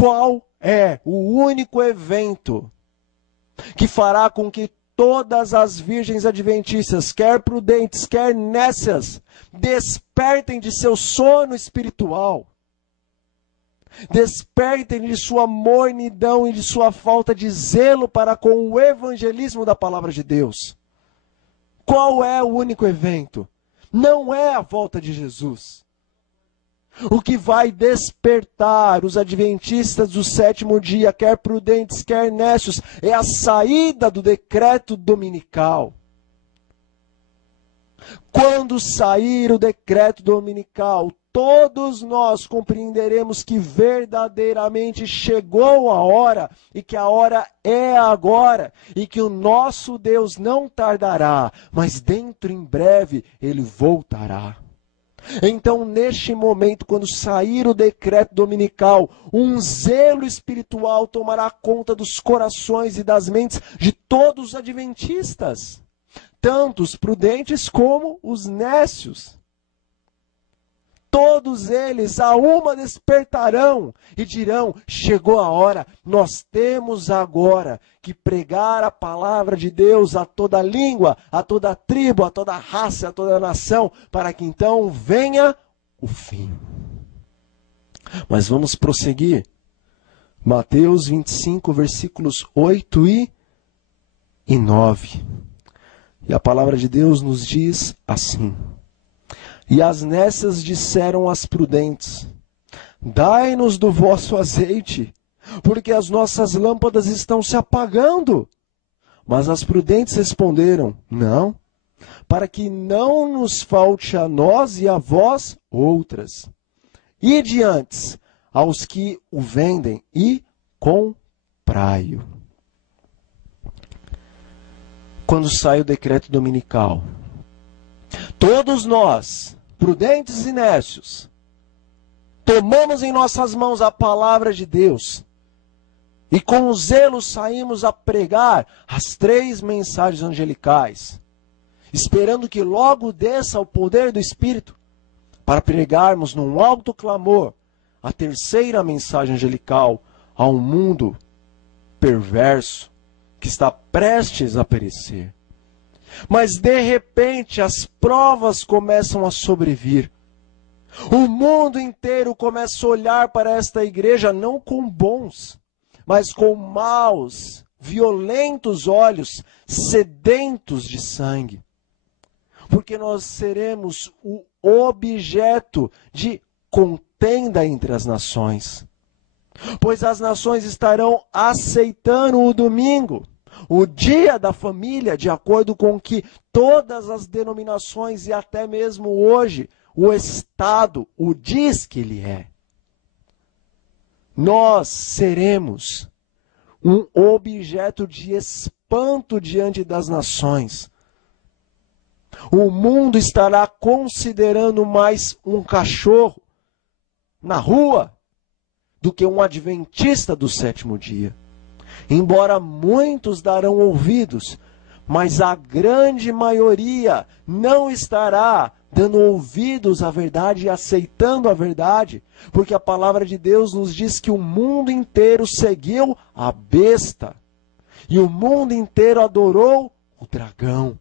Qual é o único evento que fará com que todas as virgens adventistas, quer prudentes, quer nécias, despertem de seu sono espiritual? Despertem de sua mornidão e de sua falta de zelo para com o evangelismo da palavra de Deus. Qual é o único evento? Não é a volta de Jesus. O que vai despertar os adventistas do sétimo dia, quer prudentes, quer nécios, é a saída do decreto dominical. Quando sair o decreto dominical, todos nós compreenderemos que verdadeiramente chegou a hora e que a hora é agora e que o nosso Deus não tardará, mas dentro em breve ele voltará. Então, neste momento, quando sair o decreto dominical, um zelo espiritual tomará conta dos corações e das mentes de todos os adventistas, tanto os prudentes como os nécios. Todos eles a uma despertarão e dirão: chegou a hora, nós temos agora que pregar a palavra de Deus a toda língua, a toda tribo, a toda raça, a toda nação, para que então venha o fim. Mas vamos prosseguir. Mateus 25, versículos 8 e 9. E a palavra de Deus nos diz assim: E as nécias disseram às prudentes: Dai-nos do vosso azeite, porque as nossas lâmpadas estão se apagando. Mas as prudentes responderam: Não, para que não nos falte a nós e a vós outras. Ide antes aos que o vendem e comprai-o. Quando sai o decreto dominical, todos nós, prudentes e nécios, tomamos em nossas mãos a palavra de Deus e com zelo saímos a pregar as 3 mensagens angelicais, esperando que logo desça o poder do Espírito para pregarmos num alto clamor a 3ª mensagem angelical a um mundo perverso que está prestes a perecer. Mas de repente as provas começam a sobrevir. O mundo inteiro começa a olhar para esta igreja não com bons, mas com maus, violentos olhos, sedentos de sangue. Porque nós seremos o objeto de contenda entre as nações. Pois as nações estarão aceitando o domingo, o dia da família, de acordo com que todas as denominações e até mesmo hoje o Estado o diz que ele é. Nós seremos um objeto de espanto diante das nações. O mundo estará considerando mais um cachorro na rua do que um adventista do sétimo dia. Embora muitos darão ouvidos, mas a grande maioria não estará dando ouvidos à verdade e aceitando a verdade, porque a palavra de Deus nos diz que o mundo inteiro seguiu a besta e o mundo inteiro adorou o dragão.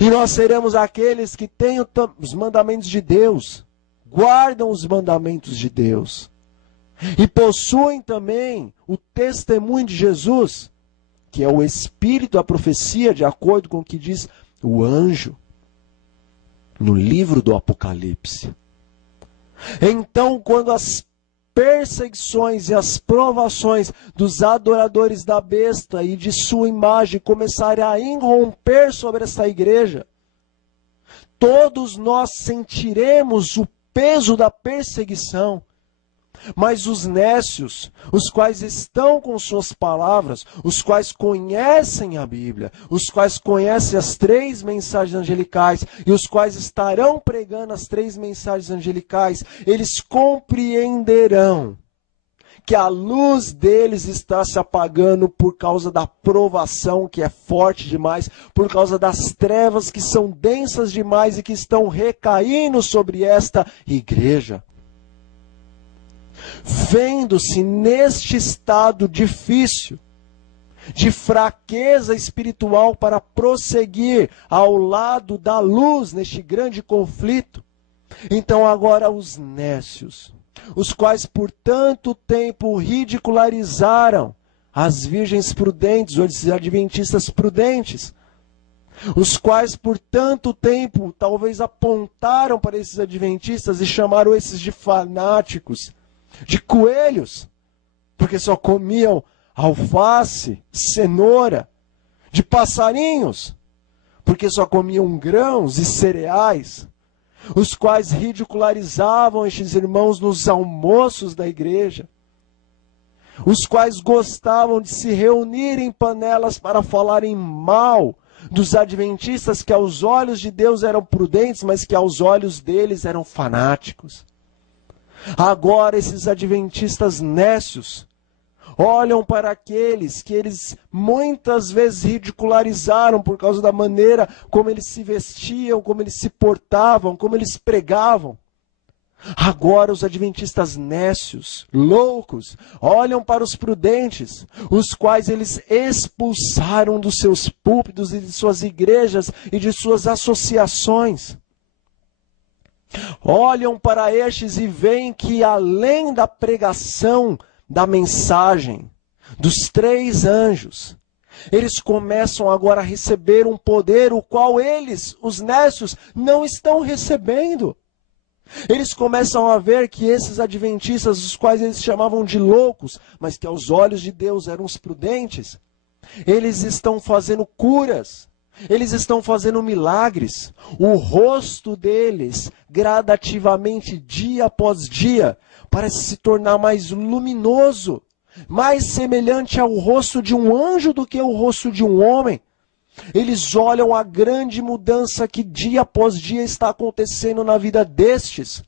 E nós seremos aqueles que têm os mandamentos de Deus, guardam os mandamentos de Deus e possuem também o testemunho de Jesus, que é o espírito da profecia, de acordo com o que diz o anjo no livro do Apocalipse. Então, quando as perseguições e as provações dos adoradores da besta e de sua imagem começarem a irromper sobre essa igreja, todos nós sentiremos o peso da perseguição. Mas os nécios, os quais estão com suas palavras, os quais conhecem a Bíblia, os quais conhecem as 3 mensagens angelicais e os quais estarão pregando as 3 mensagens angelicais, eles compreenderão que a luz deles está se apagando por causa da provação que é forte demais, por causa das trevas que são densas demais e que estão recaindo sobre esta igreja. vendo-se neste estado difícil, de fraqueza espiritual para prosseguir ao lado da luz neste grande conflito. Então agora os nécios, os quais por tanto tempo ridicularizaram as virgens prudentes, ou os adventistas prudentes, os quais por tanto tempo talvez apontaram para esses adventistas e chamaram esses de fanáticos, de coelhos, porque só comiam alface, cenoura, de passarinhos, porque só comiam grãos e cereais, os quais ridicularizavam estes irmãos nos almoços da igreja, os quais gostavam de se reunir em panelas para falarem mal dos adventistas que aos olhos de Deus eram prudentes, mas que aos olhos deles eram fanáticos. Agora esses adventistas nécios olham para aqueles que eles muitas vezes ridicularizaram por causa da maneira como eles se vestiam, como eles se portavam, como eles pregavam. Agora os adventistas nécios, loucos, olham para os prudentes, os quais eles expulsaram dos seus púlpitos e de suas igrejas e de suas associações. Olham para estes e veem que além da pregação da mensagem dos 3 anjos, eles começam agora a receber um poder o qual eles, os nécios, não estão recebendo. Eles começam a ver que esses adventistas, os quais eles chamavam de loucos, mas que aos olhos de Deus eram os prudentes, eles estão fazendo curas, eles estão fazendo milagres. O rosto deles, gradativamente, dia após dia, parece se tornar mais luminoso, mais semelhante ao rosto de um anjo do que ao rosto de um homem. Eles olham a grande mudança que dia após dia está acontecendo na vida destes.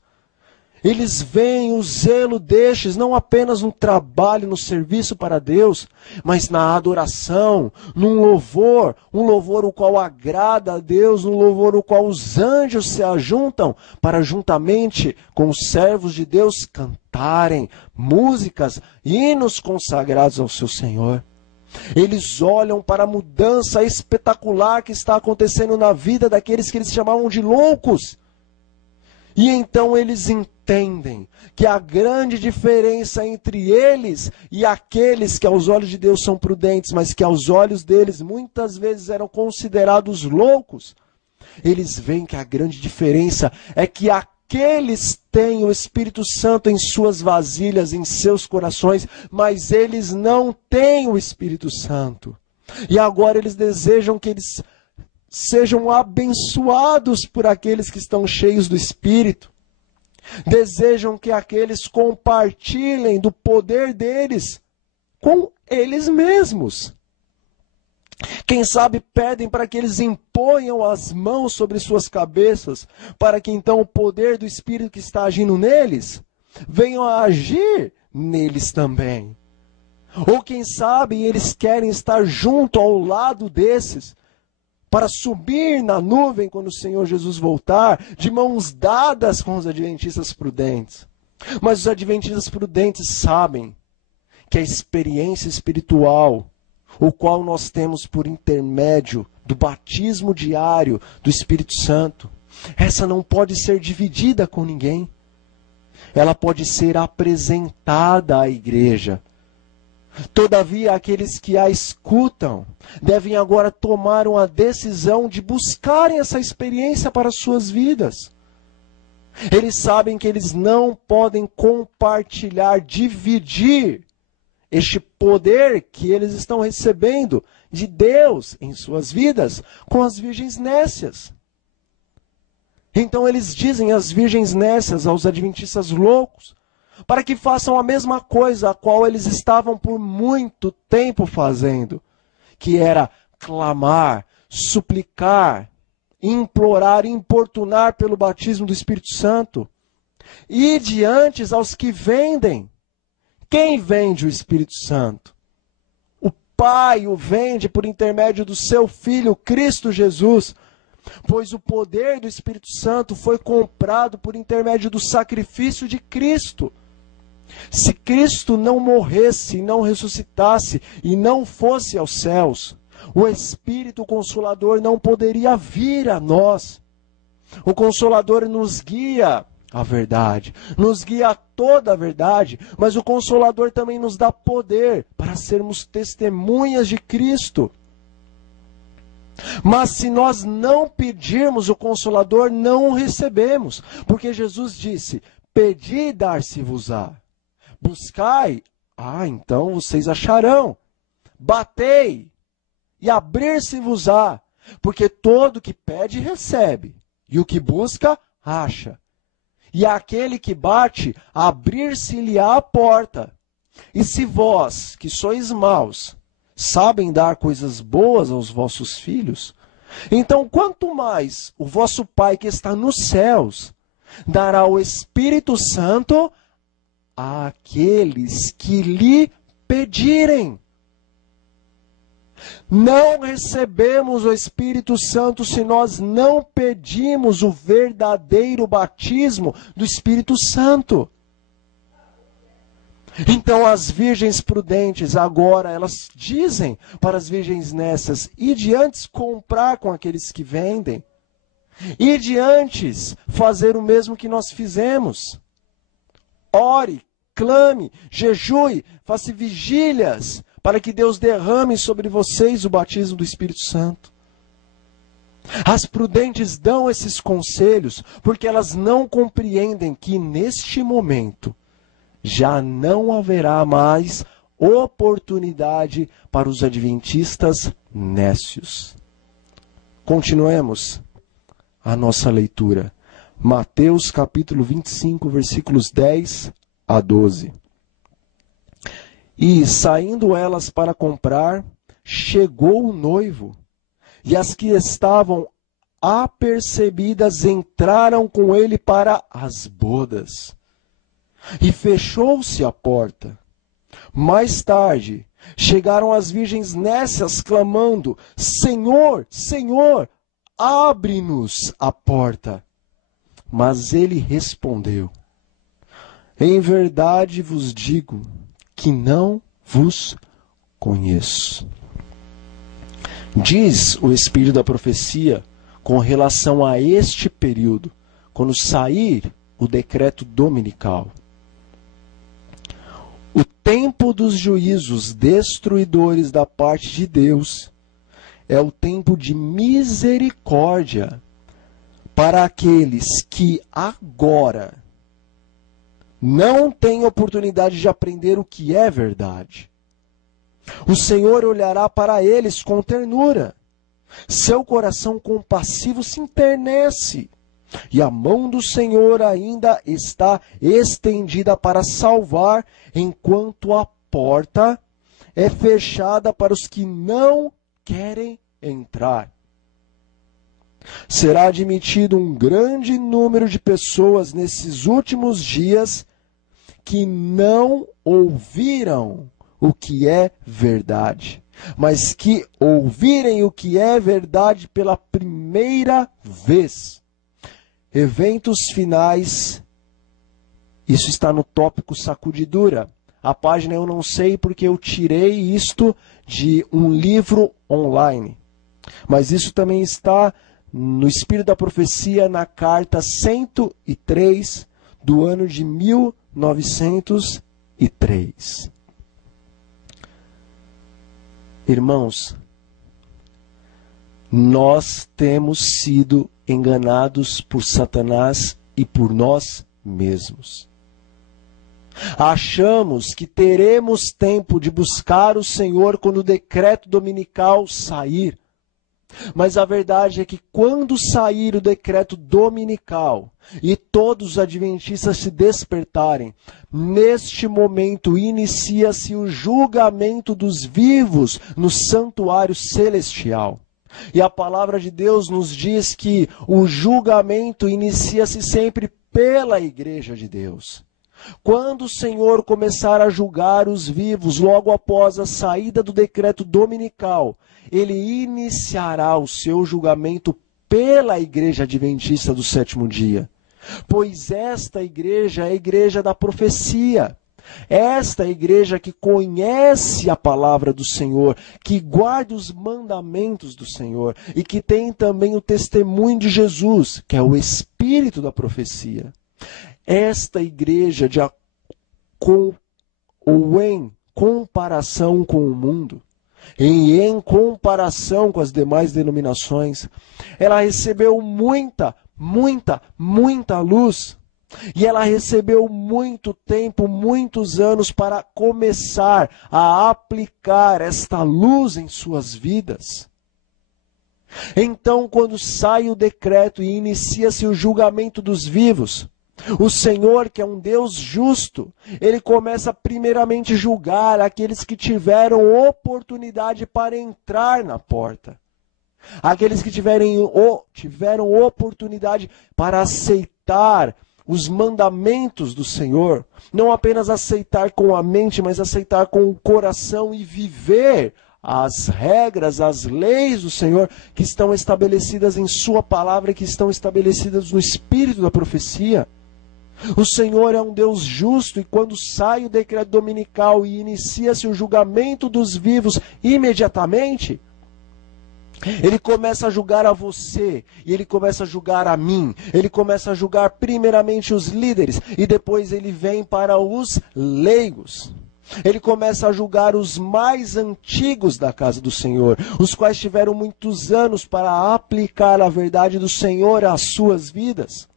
Eles veem o zelo destes, não apenas no trabalho, no serviço para Deus, mas na adoração, num louvor, um louvor o qual agrada a Deus, um louvor o qual os anjos se ajuntam para juntamente com os servos de Deus cantarem músicas, hinos consagrados ao seu Senhor. Eles olham para a mudança espetacular que está acontecendo na vida daqueles que eles chamavam de loucos. E então eles entendem que a grande diferença entre eles e aqueles que aos olhos de Deus são prudentes, mas que aos olhos deles muitas vezes eram considerados loucos, eles veem que a grande diferença é que aqueles têm o Espírito Santo em suas vasilhas, em seus corações, mas eles não têm o Espírito Santo. E agora eles desejam que eles sejam abençoados por aqueles que estão cheios do Espírito. Desejam que aqueles compartilhem do poder deles com eles mesmos. Quem sabe pedem para que eles imponham as mãos sobre suas cabeças, para que então o poder do Espírito que está agindo neles venha a agir neles também. Ou quem sabe eles querem estar junto ao lado desses, para subir na nuvem quando o Senhor Jesus voltar, de mãos dadas com os adventistas prudentes. Mas os adventistas prudentes sabem que a experiência espiritual, o qual nós temos por intermédio do batismo diário do Espírito Santo, essa não pode ser dividida com ninguém. Ela pode ser apresentada à igreja. Todavia, aqueles que a escutam devem agora tomar uma decisão de buscarem essa experiência para as suas vidas. Eles sabem que eles não podem compartilhar, dividir este poder que eles estão recebendo de Deus em suas vidas com as virgens nécias. Então eles dizem às virgens nécias, aos adventistas loucos, para que façam a mesma coisa a qual eles estavam por muito tempo fazendo, que era clamar, suplicar, implorar, importunar pelo batismo do Espírito Santo. E diante aos que vendem. Quem vende o Espírito Santo? O Pai o vende por intermédio do seu Filho, Cristo Jesus, pois o poder do Espírito Santo foi comprado por intermédio do sacrifício de Cristo. Se Cristo não morresse, não ressuscitasse e não fosse aos céus, o Espírito Consolador não poderia vir a nós. O Consolador nos guia à verdade, nos guia a toda a verdade, mas o Consolador também nos dá poder para sermos testemunhas de Cristo. Mas se nós não pedirmos o Consolador, não o recebemos, porque Jesus disse: pedi e dar-se-vos-á, buscai, então vocês acharão, batei e abrir-se-vos-á, porque todo que pede recebe, e o que busca acha, e aquele que bate, abrir-se-lhe-á a porta. E se vós, que sois maus, sabem dar coisas boas aos vossos filhos, então quanto mais o vosso Pai que está nos céus dará o Espírito Santo àqueles que lhe pedirem. Não recebemos o Espírito Santo se nós não pedimos o verdadeiro batismo do Espírito Santo. Então as virgens prudentes agora, elas dizem para as virgens nessas: ide antes comprar com aqueles que vendem, ide antes fazer o mesmo que nós fizemos. Ore, clame, jejue, faça vigílias, para que Deus derrame sobre vocês o batismo do Espírito Santo. As prudentes dão esses conselhos porque elas não compreendem que neste momento já não haverá mais oportunidade para os adventistas nécios. Continuemos a nossa leitura. Mateus capítulo 25, versículos 10 a 12. E, saindo elas para comprar, chegou o noivo, e as que estavam apercebidas entraram com ele para as bodas. E fechou-se a porta. Mais tarde, chegaram as virgens nécias clamando: Senhor, Senhor, abre-nos a porta. Mas ele respondeu: em verdade vos digo que não vos conheço. Diz o Espírito da profecia com relação a este período, quando sair o decreto dominical. O tempo dos juízos destruidores da parte de Deus é o tempo de misericórdia para aqueles que agora não têm oportunidade de aprender o que é verdade. O Senhor olhará para eles com ternura. Seu coração compassivo se enternece. E a mão do Senhor ainda está estendida para salvar, enquanto a porta é fechada para os que não querem entrar. Será admitido um grande número de pessoas nesses últimos dias que não ouviram o que é verdade, mas que ouvirem o que é verdade pela primeira vez. Eventos finais, isso está no tópico sacudidura. A página eu não sei porque eu tirei isto de um livro online. Mas isso também está no Espírito da Profecia, na carta 103 do ano de 1903. Irmãos, nós temos sido enganados por Satanás e por nós mesmos. Achamos que teremos tempo de buscar o Senhor quando o decreto dominical sair. Mas a verdade é que quando sair o decreto dominical e todos os adventistas se despertarem, neste momento inicia-se o julgamento dos vivos no santuário celestial. E a palavra de Deus nos diz que o julgamento inicia-se sempre pela igreja de Deus. Quando o Senhor começar a julgar os vivos logo após a saída do decreto dominical, ele iniciará o seu julgamento pela igreja adventista do sétimo dia. Pois esta igreja é a igreja da profecia. Esta igreja que conhece a palavra do Senhor, que guarda os mandamentos do Senhor e que tem também o testemunho de Jesus, que é o espírito da profecia. Esta igreja, em comparação com o mundo, e em comparação com as demais denominações, ela recebeu muita luz. E ela recebeu muito tempo, muitos anos para começar a aplicar esta luz em suas vidas. Então, quando sai o decreto e inicia-se o julgamento dos vivos, o Senhor, que é um Deus justo, ele começa primeiramente a julgar aqueles que tiveram oportunidade para entrar na porta. Aqueles que tiveram oportunidade para aceitar os mandamentos do Senhor, não apenas aceitar com a mente, mas aceitar com o coração e viver as regras, as leis do Senhor que estão estabelecidas em sua palavra, que estão estabelecidas no espírito da profecia. O Senhor é um Deus justo e quando sai o decreto dominical e inicia-se o julgamento dos vivos imediatamente, ele começa a julgar a você, e ele começa a julgar a mim, ele começa a julgar primeiramente os líderes, e depois ele vem para os leigos. Ele começa a julgar os mais antigos da casa do Senhor, os quais tiveram muitos anos para aplicar a verdade do Senhor às suas vidas.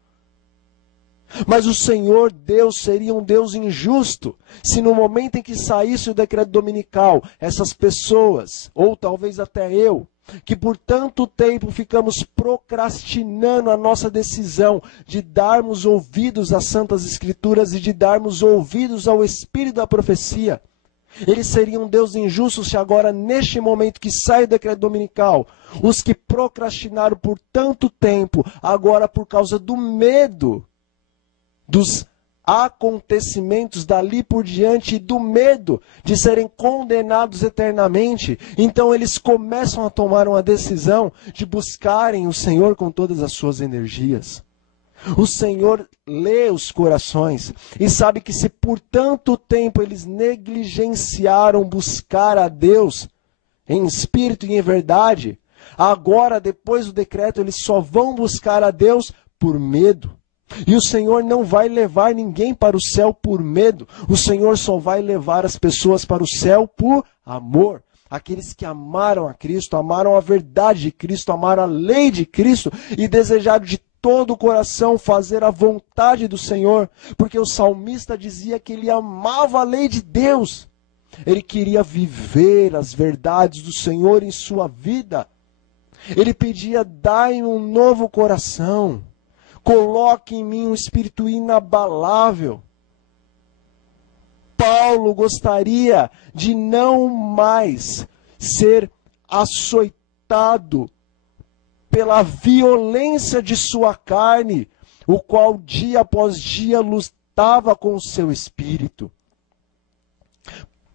Mas o Senhor Deus seria um Deus injusto se no momento em que saísse o decreto dominical, essas pessoas, ou talvez até eu, que por tanto tempo ficamos procrastinando a nossa decisão de darmos ouvidos às Santas Escrituras e de darmos ouvidos ao Espírito da profecia. Ele seria um Deus injusto se agora, neste momento que sai o decreto dominical, os que procrastinaram por tanto tempo, agora por causa do medo dos acontecimentos dali por diante e do medo de serem condenados eternamente, então eles começam a tomar uma decisão de buscarem o Senhor com todas as suas energias. O Senhor lê os corações e sabe que se por tanto tempo eles negligenciaram buscar a Deus em espírito e em verdade, agora depois do decreto eles só vão buscar a Deus por medo. E o Senhor não vai levar ninguém para o céu por medo. O Senhor só vai levar as pessoas para o céu por amor. Aqueles que amaram a Cristo, amaram a verdade de Cristo, amaram a lei de Cristo e desejaram de todo o coração fazer a vontade do Senhor. Porque o salmista dizia que ele amava a lei de Deus. Ele queria viver as verdades do Senhor em sua vida. Ele pedia, dai-me um novo coração. Coloque em mim um espírito inabalável. Paulo gostaria de não mais ser açoitado pela violência de sua carne, o qual dia após dia lutava com o seu espírito.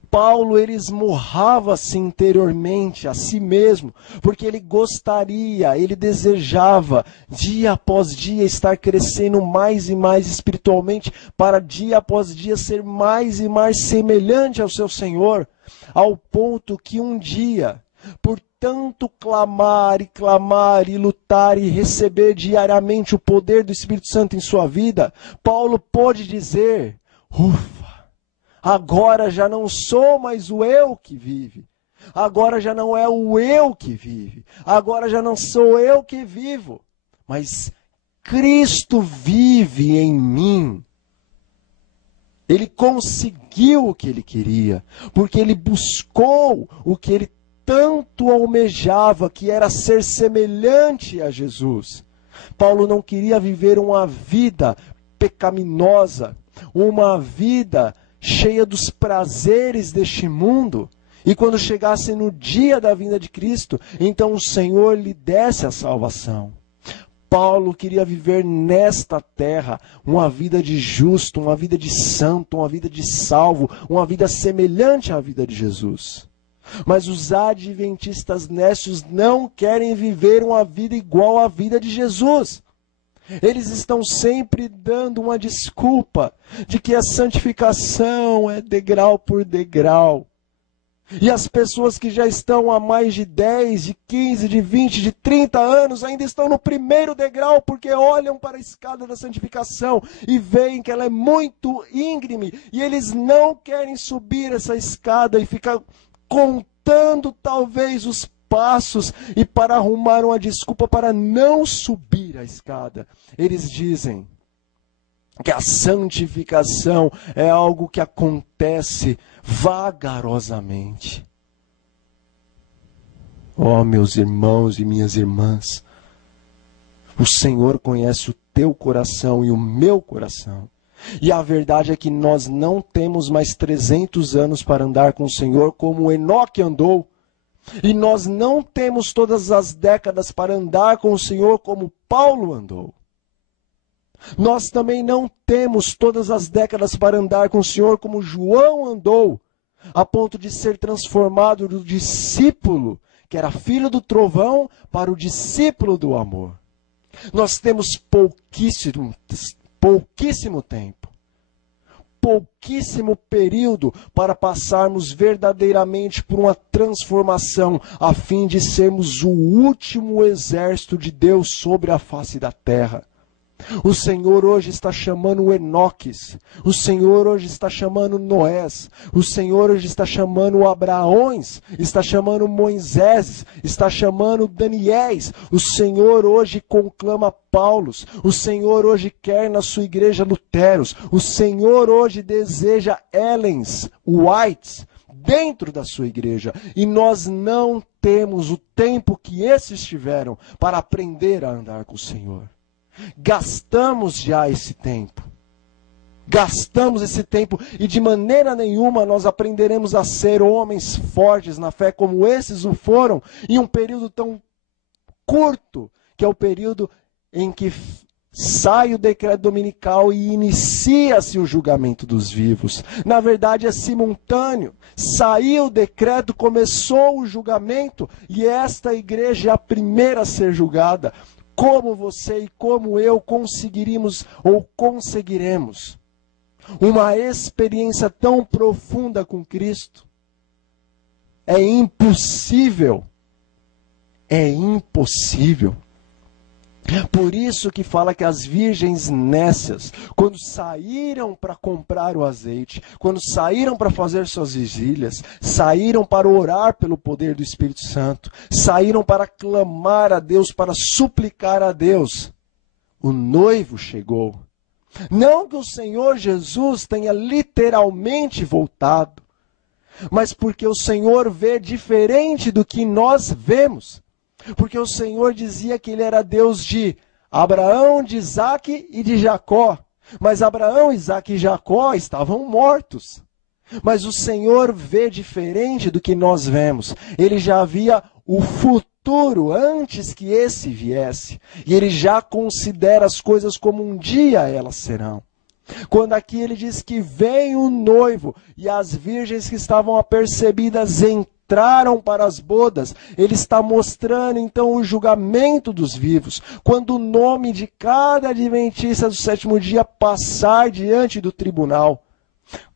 Paulo, ele esmurrava-se interiormente a si mesmo, porque ele gostaria, ele desejava, dia após dia, estar crescendo mais e mais espiritualmente, para dia após dia ser mais e mais semelhante ao seu Senhor, ao ponto que um dia, por tanto clamar e lutar e receber diariamente o poder do Espírito Santo em sua vida, Paulo pôde dizer, ufa, agora já não sou mais o eu que vive. Agora já não é o eu que vive. Agora já não sou eu que vivo. Mas Cristo vive em mim. Ele conseguiu o que ele queria. Porque ele buscou o que ele tanto almejava, que era ser semelhante a Jesus. Paulo não queria viver uma vida pecaminosa. Uma vida cheia dos prazeres deste mundo, e quando chegasse no dia da vinda de Cristo, então o Senhor lhe desse a salvação. Paulo queria viver nesta terra uma vida de justo, uma vida de santo, uma vida de salvo, uma vida semelhante à vida de Jesus. Mas os adventistas necios não querem viver uma vida igual à vida de Jesus. Eles estão sempre dando uma desculpa de que a santificação é degrau por degrau. E as pessoas que já estão há mais de 10, de 15, de 20, de 30 anos ainda estão no primeiro degrau porque olham para a escada da santificação e veem que ela é muito íngreme e eles não querem subir essa escada e ficar contando talvez os passos e para arrumar uma desculpa para não subir a escada. Eles dizem que a santificação é algo que acontece vagarosamente. Oh, meus irmãos e minhas irmãs, o Senhor conhece o teu coração e o meu coração. E a verdade é que nós não temos mais 300 anos para andar com o Senhor como Enoque andou. E nós não temos todas as décadas para andar com o Senhor como Paulo andou. Nós também não temos todas as décadas para andar com o Senhor como João andou, a ponto de ser transformado do discípulo, que era filho do trovão, para o discípulo do amor. Nós temos pouquíssimo tempo, pouquíssimo período para passarmos verdadeiramente por uma transformação, a fim de sermos o último exército de Deus sobre a face da terra. O Senhor hoje está chamando Enoques, o Senhor hoje está chamando Noés, o Senhor hoje está chamando Abraões, está chamando Moisés, está chamando Daniéis, o Senhor hoje conclama Paulos, o Senhor hoje quer na sua igreja Luteros, o Senhor hoje deseja Ellens Whites dentro da sua igreja, e nós não temos o tempo que esses tiveram para aprender a andar com o Senhor. Gastamos já esse tempo. Gastamos esse tempo e de maneira nenhuma nós aprenderemos a ser homens fortes na fé como esses o foram em um período tão curto, que é o período em que sai o decreto dominical e inicia-se o julgamento dos vivos. Na verdade é simultâneo. Saiu o decreto, começou o julgamento e esta igreja é a primeira a ser julgada. Como você e como eu conseguiremos ou conseguiremos uma experiência tão profunda com Cristo? É impossível. É impossível. Por isso que fala que as virgens nécias, quando saíram para comprar o azeite, quando saíram para fazer suas vigílias, saíram para orar pelo poder do Espírito Santo, saíram para clamar a Deus, para suplicar a Deus. O noivo chegou. Não que o Senhor Jesus tenha literalmente voltado, mas porque o Senhor vê diferente do que nós vemos. Porque o Senhor dizia que Ele era Deus de Abraão, de Isaque e de Jacó. Mas Abraão, Isaque e Jacó estavam mortos. Mas o Senhor vê diferente do que nós vemos. Ele já via o futuro antes que esse viesse. E Ele já considera as coisas como um dia elas serão. Quando aqui Ele diz que vem o noivo e as virgens que estavam apercebidas entraram para as bodas, Ele está mostrando então o julgamento dos vivos. Quando o nome de cada adventista do sétimo dia passar diante do tribunal,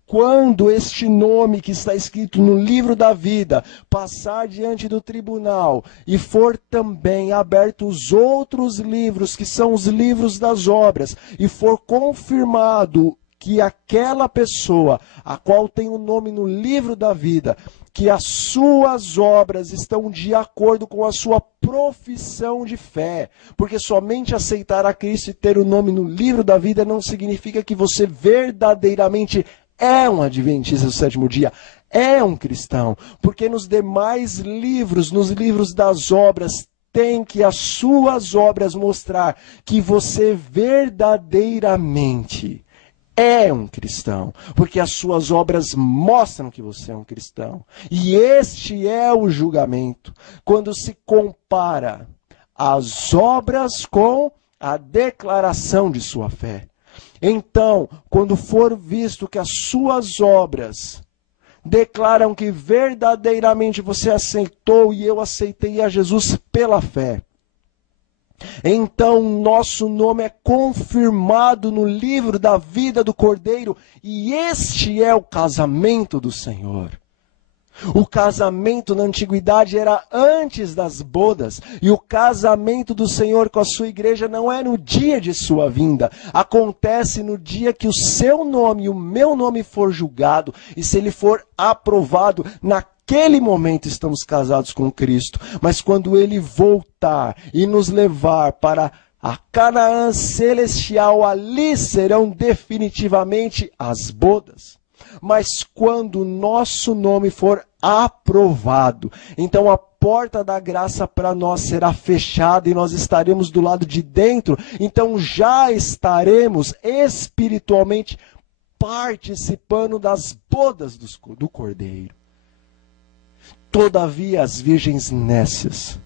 quando este nome que está escrito no livro da vida passar diante do tribunal e for também aberto os outros livros, que são os livros das obras, e for confirmado que aquela pessoa, a qual tem o nome no livro da vida, que as suas obras estão de acordo com a sua profissão de fé, porque somente aceitar a Cristo e ter o nome no livro da vida não significa que você verdadeiramente é um adventista do sétimo dia, é um cristão, porque nos demais livros, nos livros das obras, tem que as suas obras mostrar que você verdadeiramente é um cristão, porque as suas obras mostram que você é um cristão. E este é o julgamento, quando se compara as obras com a declaração de sua fé. Então, quando for visto que as suas obras declaram que verdadeiramente você aceitou e eu aceitei a Jesus pela fé, Então nosso nome é confirmado no livro da vida do Cordeiro, e este é o casamento do Senhor. O casamento na antiguidade era antes das bodas, e o casamento do Senhor com a sua igreja não é no dia de sua vinda. Acontece no dia que o seu nome e o meu nome for julgado, e se ele for aprovado, naquele momento estamos casados com Cristo. Mas quando ele voltar e nos levar para a Canaã celestial, ali serão definitivamente as bodas. Mas quando o nosso nome for aprovado, então a porta da graça para nós será fechada e nós estaremos do lado de dentro. Então já estaremos espiritualmente participando das bodas do Cordeiro. Todavia as virgens nécias,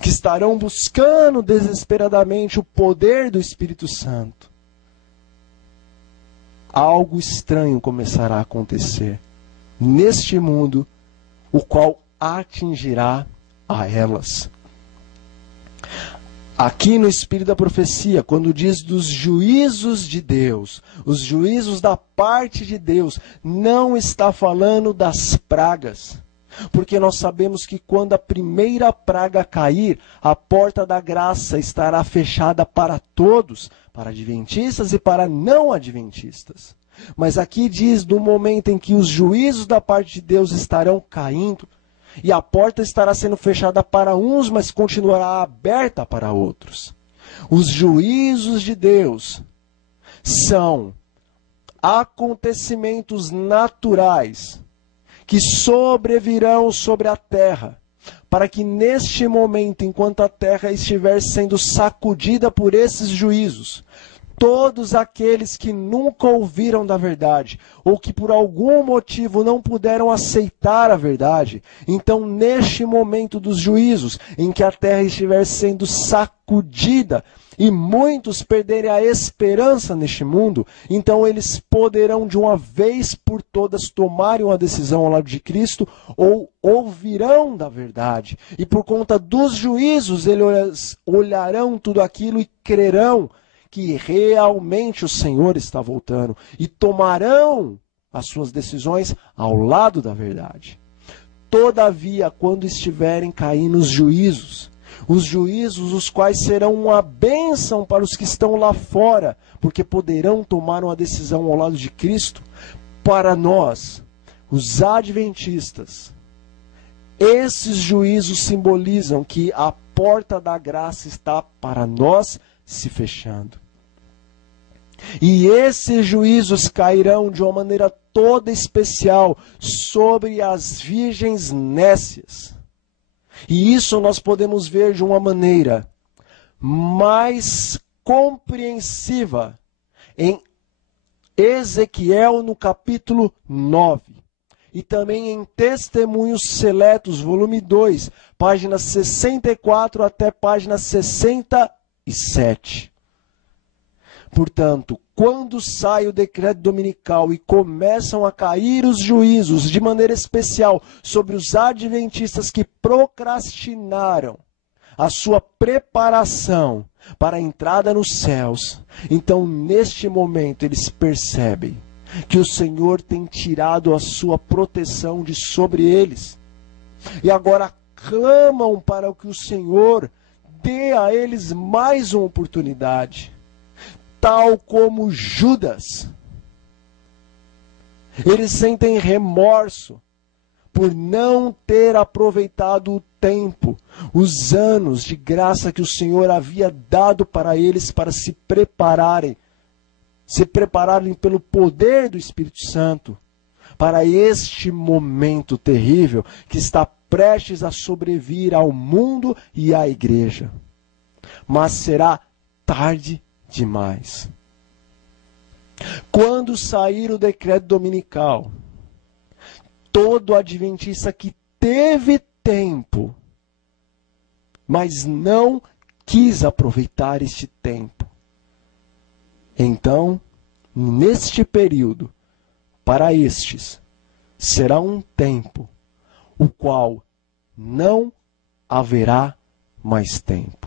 que estarão buscando desesperadamente o poder do Espírito Santo, algo estranho começará a acontecer neste mundo, o qual atingirá a elas. Aqui no Espírito da Profecia, quando diz dos juízos de Deus, os juízos da parte de Deus, não está falando das pragas. Porque nós sabemos que quando a primeira praga cair, a porta da graça estará fechada para todos, para adventistas e para não adventistas. Mas aqui diz do momento em que os juízos da parte de Deus estarão caindo, e a porta estará sendo fechada para uns, mas continuará aberta para outros. Os juízos de Deus são acontecimentos naturais que sobrevirão sobre a terra, para que neste momento, enquanto a terra estiver sendo sacudida por esses juízos, todos aqueles que nunca ouviram da verdade, ou que por algum motivo não puderam aceitar a verdade, então neste momento dos juízos, em que a terra estiver sendo sacudida, e muitos perderem a esperança neste mundo, então eles poderão de uma vez por todas tomarem uma decisão ao lado de Cristo, ou ouvirão da verdade. E por conta dos juízos, eles olharão tudo aquilo e crerão que realmente o Senhor está voltando, e tomarão as suas decisões ao lado da verdade. Todavia, quando estiverem caindo os juízos os quais serão uma bênção para os que estão lá fora, porque poderão tomar uma decisão ao lado de Cristo, para nós, os adventistas, esses juízos simbolizam que a porta da graça está para nós se fechando. E esses juízos cairão de uma maneira toda especial sobre as virgens nécias. E isso nós podemos ver de uma maneira mais compreensiva em Ezequiel no capítulo 9. E também em Testemunhos Seletos, volume 2, páginas 64 até página 67. Portanto, quando sai o decreto dominical e começam a cair os juízos, de maneira especial, sobre os adventistas que procrastinaram a sua preparação para a entrada nos céus, então, neste momento, eles percebem que o Senhor tem tirado a sua proteção de sobre eles. E agora clamam para que o Senhor dê a eles mais uma oportunidade. Tal como Judas. Eles sentem remorso por não ter aproveitado o tempo, os anos de graça que o Senhor havia dado para eles para se prepararem pelo poder do Espírito Santo, para este momento terrível que está prestes a sobrevir ao mundo e à igreja. Mas será tarde demais. Quando sair o decreto dominical, todo adventista que teve tempo, mas não quis aproveitar este tempo, então, neste período, para estes, será um tempo o qual não haverá mais tempo.